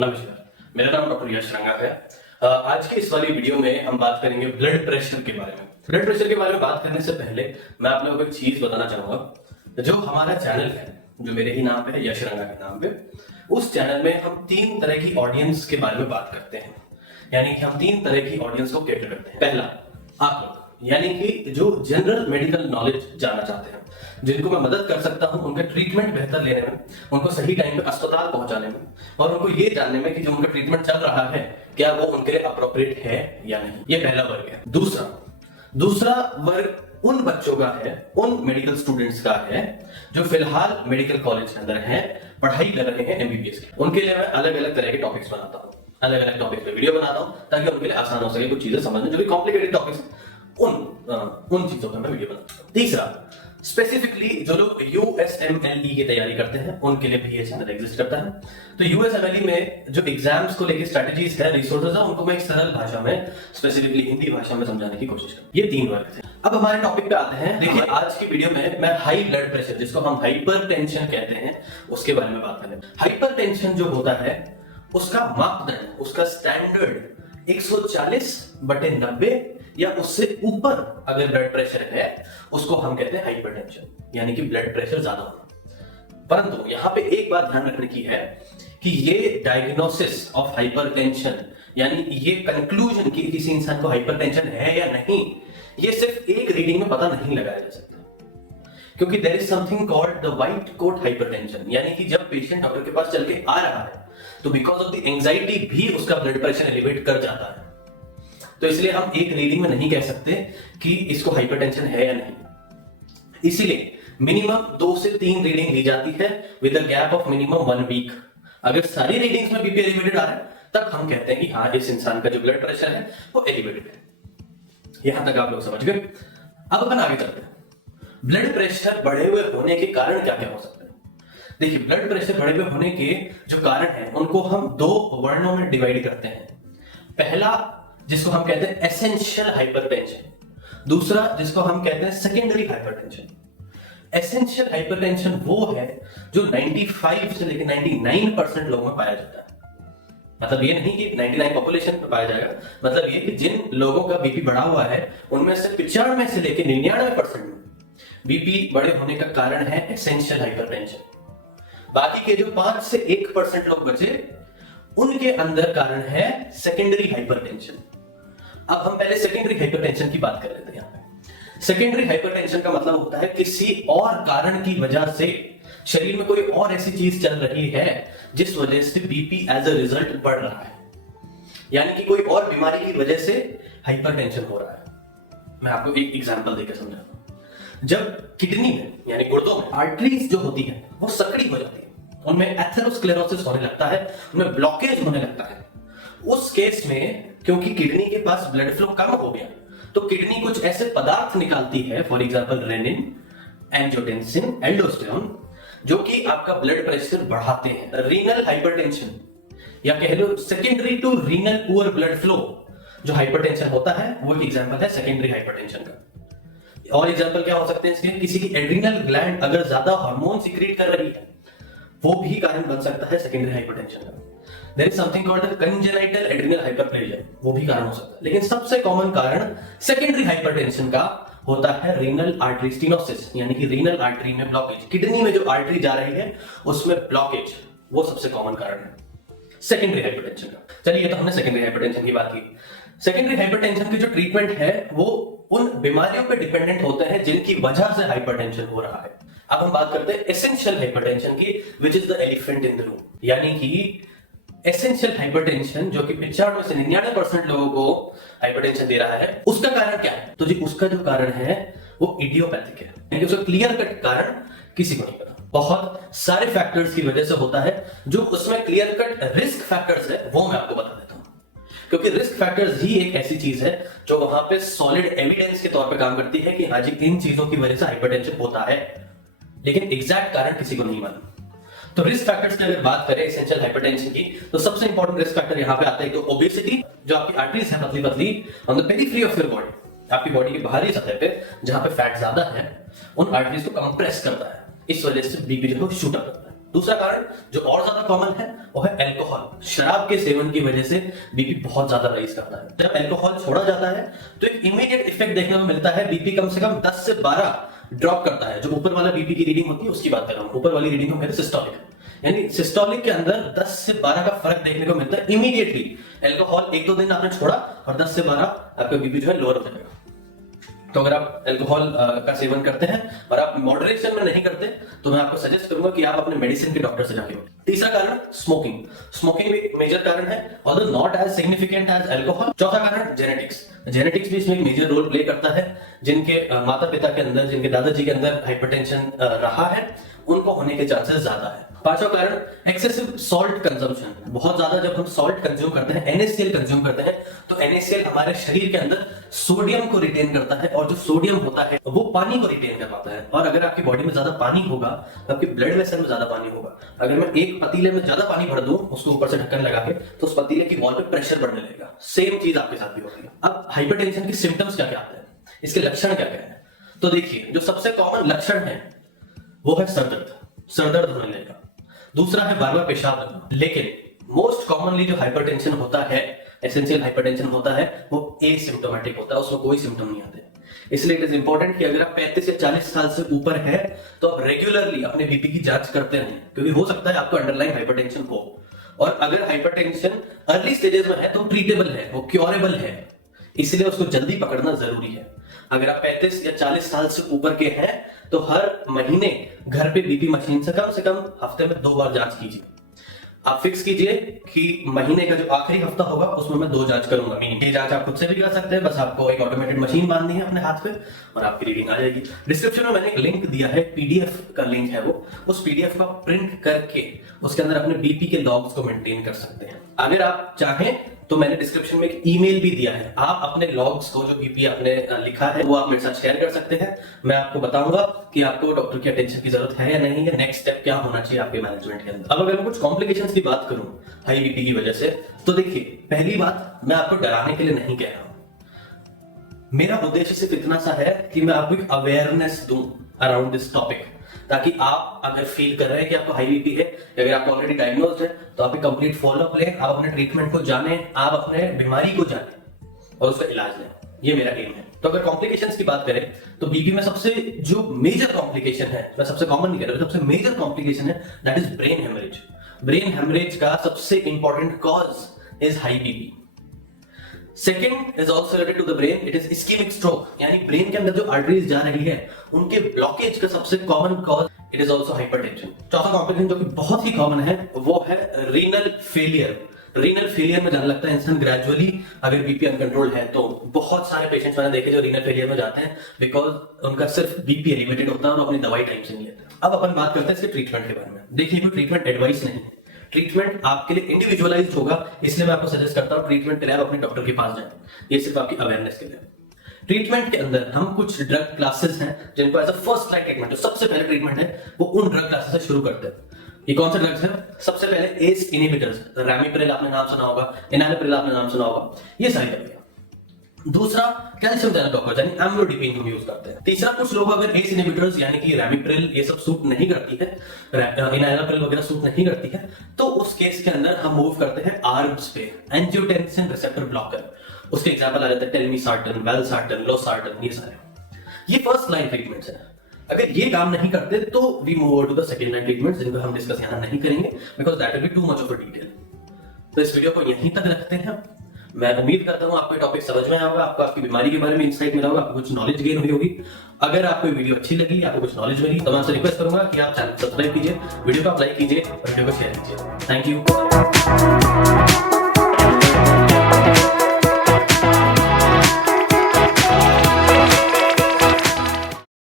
नमस्कार, मेरा नाम डॉक्टर यश रंगा है। आज की इस वाली वीडियो में हम बात करेंगे ब्लड प्रेशर के बारे में। ब्लड प्रेशर के बारे में बात करने से पहले मैं आप लोगों को एक चीज बताना चाहूंगा। जो हमारा चैनल है, जो मेरे ही नाम पे है, यश रंगा के नाम पे, उस चैनल में हम 3 तरह की ऑडियंस के बारे में बात करते हैं। यानी कि हम 3 तरह की ऑडियंस को कैटर करते हैं। पहला, आप लोग, यानी कि जो जनरल मेडिकल नॉलेज जानना चाहते हैं, जिनको मैं मदद कर सकता हूं उनका ट्रीटमेंट बेहतर लेने में, उनको सही टाइम पे अस्पताल पहुंचाने में, और उनको ये जानने में कि जो उनका ट्रीटमेंट चल रहा है क्या वो उनके लिए अप्रोप्रिएट है या नहीं। ये पहला वर्ग है। दूसरा वर्ग उन बच्चों का है, उन मेडिकल स्टूडेंट्स का है जो फिलहाल मेडिकल कॉलेज के अंदर है, पढ़ाई कर रहे हैं एमबीबीएस की। उनके लिए मैं अलग अलग तरह के टॉपिक्स बनाता हूँ, अलग अलग टॉपिक पे वीडियो बनाता हूँ ताकि उनके लिए आसान हो सके कुछ चीजें समझने। जो भी कॉम्प्लिकेटेड टॉपिक्स उन चीजों का मैं वीडियो बनाता हूँ। तीसरा, स्पेसिफिकली जो लोग यूएसएमएलई की तैयारी करते हैं उनके लिए भी ये चैनल एग्जिस्ट करता है। तो यूएसएमएलई में जो एग्जाम्स को लेकर स्ट्रेटजीज है, रिसोर्सेज है, उनको मैं एक सरल भाषा में, स्पेसिफिकली हिंदी भाषा में समझाने की कोशिश करूँ। ये 3 वर्ग थे। अब हमारे टॉपिक पे आते हैं। देखिए, आज की वीडियो में मैं हाई ब्लड प्रेशर, जिसको हम हाइपरटेंशन कहते हैं, उसके बारे में बात करें। हाइपरटेंशन जो होता है उसका मापदंड, उसका स्टैंडर्ड 140/90 या उससे ऊपर अगर ब्लड प्रेशर है उसको हम कहते हैं हाइपरटेंशन, यानी कि ब्लड प्रेशर ज्यादा होना। परंतु यहां पे एक बात ध्यान रखने की है कि ये डायग्नोसिस ऑफ हाइपरटेंशन, यानी ये कंक्लूजन कि किसी इंसान को हाइपरटेंशन है या नहीं, ये सिर्फ एक रीडिंग में पता नहीं लगाया जा सकता। क्योंकि there is something called the white coat hypertension, यानी कि जब पेशेंट डॉक्टर के पास चल के आ रहा है तो बिकॉज ऑफ द एंजाइटी भी उसका ब्लड प्रेशर एलिवेट कर जाता है। तो इसलिए हम एक रीडिंग में नहीं कह सकते कि इसको हाइपरटेंशन है या नहीं। इसीलिए मिनिमम 2 से 3 रीडिंग ली जाती है with a gap of minimum 1 week. अगर सारी रीडिंग्स में बीपी एलिवेटेड आ रहा है तब हम कहते हैं कि हाँ, इस इंसान का जो ब्लड प्रेशर है वो एलिवेटेड है। यहां तक आप लोग समझ गए। अब अपन आगे चलते हैं। ब्लड प्रेशर बढ़े हुए होने के कारण क्या क्या हो सकते हैं। देखिए, ब्लड प्रेशर बढ़े हुए होने के जो कारण है उनको हम 2 वर्णों में डिवाइड करते हैं। पहला, जिसको हम कहते हैं एसेंशियल हाइपरटेंशन, दूसरा जिसको हम कहते हैं सेकेंडरी हाइपरटेंशन। एसेंशियल हाइपरटेंशन वो है जो 95 से लेकर 99% लोगों में पाया जाता है। मतलब ये नहीं कि 99 पॉपुलेशन में पाया जाएगा, मतलब ये कि जिन लोगों का बीपी बढ़ा हुआ है उनमें से 95 से लेकर 99% में बीपी बढ़े होने का कारण है एसेंशियल हाइपरटेंशन। बाकी के जो 5 से 1% लोग बचे, उनके अंदर कारण है सेकेंडरी हाइपरटेंशन। अब हम पहले सेकेंडरी हाइपरटेंशन की बात कर लेते हैं। यहां पे सेकेंडरी हाइपरटेंशन का मतलब होता है किसी और कारण की वजह से शरीर में कोई और ऐसी चीज चल रही है जिस वजह से बीपी एज अ रिजल्ट बढ़ रहा है, यानी कि कोई और बीमारी की वजह से हाइपरटेंशन हो रहा है। मैं आपको एक एग्जांपल देकर समझाता हूं। जब किडनी में, यानी गुर्दों में आर्टरीज जो होती है वो सकड़ी हो जाती है, उनमें एथेरोस्क्लेरोसिस होने लगता है, उनमें ब्लॉकेज होने लगता है। उस केस में क्योंकि किडनी के पास ब्लड फ्लो कम हो गया तो किडनी कुछ ऐसे पदार्थ निकालती है, for example renin, angiotensin, aldosterone, जो कि आपका ब्लड प्रेशर बढ़ाते हैं। रीनल हाइपरटेंशन या कह लो secondary to renal poor blood flow जो हाइपरटेंशन होता है वो एक एग्जांपल है सेकेंडरी हाइपरटेंशन का। और एग्जांपल क्या हो सकते हैं इसके, किसी की एड्रिनल ग्लैंड अगर ज्यादा हार्मोन सीक्रेट कर रही है वो भी कारण बन सकता है सेकेंडरी हाइपरटेंशन का। There is something called the congenital adrenal hyperplasia, वो भी कारण हो सकता है। लेकिन सबसे कॉमन कारण सेकेंडरी हाइपरटेंशन का होता है रीनल आर्टरी स्टेनोसिस, यानी कि रीनल आर्टरी में ब्लॉकेज। किडनी में जो आर्टरी जा रही है उसमें ब्लॉकेज, वो सबसे कॉमन कारण है सेकेंडरी हाइपरटेंशन का। चलिए, तो हमने सेकेंडरी हाइपरटेंशन की बात की। सेकेंडरी हाइपरटेंशन की जो ट्रीटमेंट है वो उन बीमारियों पे डिपेंडेंट होते हैं जिनकी वजह से हाइपरटेंशन हो रहा है। अब हम बात करते हैं एसेंशियल हाइपरटेंशन की, which is the elephant in the room. यानी कि एसेंशियल हाइपरटेंशन जो कि 95 से 99% लोगों को हाइपरटेंशन दे रहा है, उसका कारण क्या है? तो जी उसका जो कारण है वो इडियोपैथिक है, यानी उसका क्लियर कट कारण किसी को नहीं पता। बहुत सारे फैक्टर्स की वजह से होता है। जो उसमें क्लियर कट रिस्क फैक्टर्स है वो मैं आपको बता देता हूं, क्योंकि रिस्क फैक्टर्स ही एक ऐसी चीज है जो वहां पे सॉलिड एविडेंस के तौर पे काम करती है कि हाँ जी, इन चीजों की वजह से हाइपरटेंशन होता है, लेकिन एग्जैक्ट कारण किसी को नहीं मालूम। तो रिस्क फैक्टर्स की अगर बात करें एसेंशियल हाइपरटेंशन की, तो सबसे इंपॉर्टेंट रिस्क फैक्टर यहां पे आता है तो ओबेसिटी, जो आपकी आर्टरीज है पतली पतली on the periphery of your body, आपकी बॉडी की बाहरी सतह पे जहां पे फैट ज्यादा है, उन आर्टरीज को कंप्रेस करता है, इस वजह से बीपी जो है शूट अप करता है। दूसरा कारण जो और ज्यादा कॉमन है वो है अल्कोहल। शराब के सेवन की वजह से बीपी बहुत ज्यादा राइज करता है। जब अल्कोहल छोड़ा जाता है तो एक इमीडिएट इफेक्ट देखने को मिलता है, बीपी कम से कम 10 से 12 ड्रॉप करता है। जो ऊपर वाला बीपी की रीडिंग होती है उसकी बात कर रहा हूं, ऊपर वाली रीडिंग है सिस्टोलिक, यानी सिस्टोलिक के अंदर 10 से 12 का फर्क देखने को मिलता है इमीडिएटली। अल्कोहल 1-2 दिन आपने छोड़ा और 10 से 12 आपका बीपी जो है लोअर हो जाएगा। तो अगर आप अल्कोहल का सेवन करते हैं और आप मॉडरेशन में नहीं करते तो मैं आपको सजेस्ट करूंगा कि आप अपने मेडिसिन के डॉक्टर से जाके मिलें। तीसरा कारण स्मोकिंग। स्मोकिंग भी मेजर कारण है, although not as significant as alcohol. चौथा कारण जेनेटिक्स। जेनेटिक्स भी इसमें एक मेजर रोल प्ले करता है। जिनके माता पिता के अंदर, जिनके दादाजी के अंदर हाइपरटेंशन रहा है, उनको होने के चांसेस ज्यादा है। पांचवा कारण एक्सेसिव सॉल्ट कंजम्पशन। बहुत ज्यादा जब हम सॉल्ट कंज्यूम करते हैं, NaCl कंज्यूम करते हैं, तो NaCl हमारे शरीर के अंदर सोडियम को रिटेन करता है और जो सोडियम होता है वो पानी को रिटेन कर पाता है। और अगर आपकी बॉडी में ज्यादा पानी होगा तो आपके ब्लड वेसल में ज्यादा पानी होगा। अगर मैं एक पतीले में ज्यादा पानी भर दूं, उसको ऊपर से ढक्कन लगा के, तो उस पतीले की वॉल पे प्रेशर बढ़ने लगेगा। सेम चीज आपके साथ भी होगी। अब हाइपरटेंशन के सिम्टम्स क्या क्या आते हैं, इसके लक्षण क्या क्या है? तो देखिए, जो सबसे कॉमन लक्षण है वो है सर दर्द होने लगेगा। दूसरा है बार बार पेशाब लगना। लेकिन मोस्ट कॉमनली जो हाइपरटेंशन होता है, एसेंशियल हाइपरटेंशन होता है, वो एसिम्प्टोमेटिक होता है, उसमें कोई सिम्टम नहीं आते। इसलिए इट इज इंपॉर्टेंट कि अगर आप 35 या 40 साल से ऊपर है तो आप रेगुलरली अपने बीपी की जांच करते रहें, क्योंकि हो सकता है आपको अंडरलाइन हाइपरटेंशन हो। और अगर हाइपरटेंशन अर्ली स्टेजेस में है तो ट्रीटेबल है, वो क्योरेबल है, इसलिए उसको जल्दी पकड़ना जरूरी है। अगर आप 35 या 40 साल से ऊपर के हैं तो हर महीने घर पे बीपी मशीन से कम हफ्ते में 2 बार जांच कीजिए। आप फिक्स कीजिए कि महीने का जो आखिरी हफ्ता होगा उसमें मैं 2 जांच करूंगा। ये जांच आप खुद से भी कर सकते हैं, बस आपको एक ऑटोमेटेड मशीन बांधनी है अपने हाथ पे और आपकी रीडिंग आ जाएगी। डिस्क्रिप्शन में मैंने एक लिंक दिया है, PDF का लिंक है वो। उस PDF को आप प्रिंट करके उसके अंदर अपने बीपी के लॉग्स को मेंटेन कर सकते हैं। अगर आप चाहें तो मैंने डिस्क्रिप्शन में एक ईमेल भी दिया है, आप अपने लॉग्स को जो बीपी आपने लिखा है वो आप मेरे साथ शेयर कर सकते हैं। मैं आपको बताऊंगा कि आपको डॉक्टर की अटेंशन की जरूरत है या नहीं है, नेक्स्ट स्टेप क्या होना चाहिए आपके मैनेजमेंट के अंदर। अब अगर मैं कुछ कॉम्प्लिकेशंस की बात करूं हाई बीपी की वजह से, तो देखिए, पहली बात, मैं आपको डराने के लिए नहीं कह रहा हूं। मेरा उद्देश्य सिर्फ इतना सा है कि मैं आपको एक अवेयरनेस दूं अराउंड दिस टॉपिक, ताकि आप अगर फील कर रहे हैं कि आपको हाई बीपी है, अगर आपको ऑलरेडी डायग्नोज्ड है, तो आप एक कंप्लीट फॉलोअप लें, आप अपने ट्रीटमेंट को जाने, आप अपने बीमारी को जाने और उसका इलाज लें। ये मेरा एम है। तो अगर कॉम्प्लिकेशंस की बात करें तो बीपी में सबसे जो मेजर कॉम्प्लिकेशन है, मैं सबसे कॉमन नहीं कह रहा, सबसे मेजर कॉम्प्लिकेशन है, that is brain haemorrhage. Brain haemorrhage का सबसे important cause is high BP. Second is also related to the brain, it is ischaemic stroke, यानी ब्रेन के अंदर जो आर्टरीज जा रही है उनके ब्लॉकेज का सबसे common cause it is also hypertension. चौथा कॉम्प्लिकेशन जो कि बहुत ही कॉमन है वो है रीनल फेलियर। रीनल फेलियर में जाने लगता है इंसान ग्रेजुअली, अगर बीपी अनकंट्रोल है तो। बहुत सारे पेशेंट्स मैंने देखे जो रीनल फेलियर में जाते हैं बिकॉज उनका सिर्फ बीपी एलिवेटेड होता है और अपनी दवाई टाइम से नहीं लेते। अब अपन बात करते हैं इसके ट्रीटमेंट के बारे में। देखिए, कोई ट्रीटमेंट एडवाइस नहीं है, ट्रीटमेंट आपके लिए इंडिविजुअलाइज्ड होगा, इसलिए मैं आपको सजेस्ट करता हूं ट्रीटमेंट के लिए आप अपने डॉक्टर के पास जाएं। ये सिर्फ आपकी अवेयरनेस के लिए। ट्रीटमेंट के अंदर हम कुछ ड्रग क्लासेस हैं जिनको as a first line treatment, जो सबसे पहले ट्रीटमेंट है, वो उन ड्रग क्लासेस से शुरू करते हैं। ये कौन से ड्रग्स हैं? सबसे पहले एस इनहिबिटर्स, रैमिप्रिल आपने नाम सुना होगा, एनालिप्रिल आपने नाम सुना होगा, ये सारी दवाइयां। दूसरा कैल्शियम चैनल ब्लॉकर यानी एम्लोडिपिन हम यूज करते हैं। तीसरा, कुछ लोग अगर एस इनहिबिटर्स यानी कि रैमिप्रिल ये सब सूट नहीं करती है, एनालिप्रिल वगैरह सूट नहीं करती है, तो उस केस के अंदर हम मूव करते हैं आर्ब्स पे, एंजियोटेंसिन रिसेप्टर ब्लॉकर। उसके एग्जांपल आ जाते हैं टेलमिसार्टन, वेलसार्टन, लोसार्टन, ये सारे। ये फर्स्ट लाइन ट्रीटमेंट्स हैं। अगर ये काम नहीं करते तो we move over to the second line treatments, जिनको हम डिस्कस यहां नहीं करेंगे because that will be too much of a detail. तो इस वीडियो को यहीं तक रखते हैं। मैं उम्मीद करता हूं आपको ये टॉपिक समझ में आया होगा, आपको आपकी बीमारी के बारे में इंसाइट मिला होगा, आपको कुछ नॉलेज गेन हुई होगी। अगर आपको वीडियो अच्छी लगी, आपको कुछ नॉलेज मिली, तो मैं आपसे रिक्वेस्ट करूंगा कि आप चैनल सब्सक्राइब कीजिए, वीडियो को आप लाइक कीजिए और वीडियो को शेयर कीजिए। Thank you.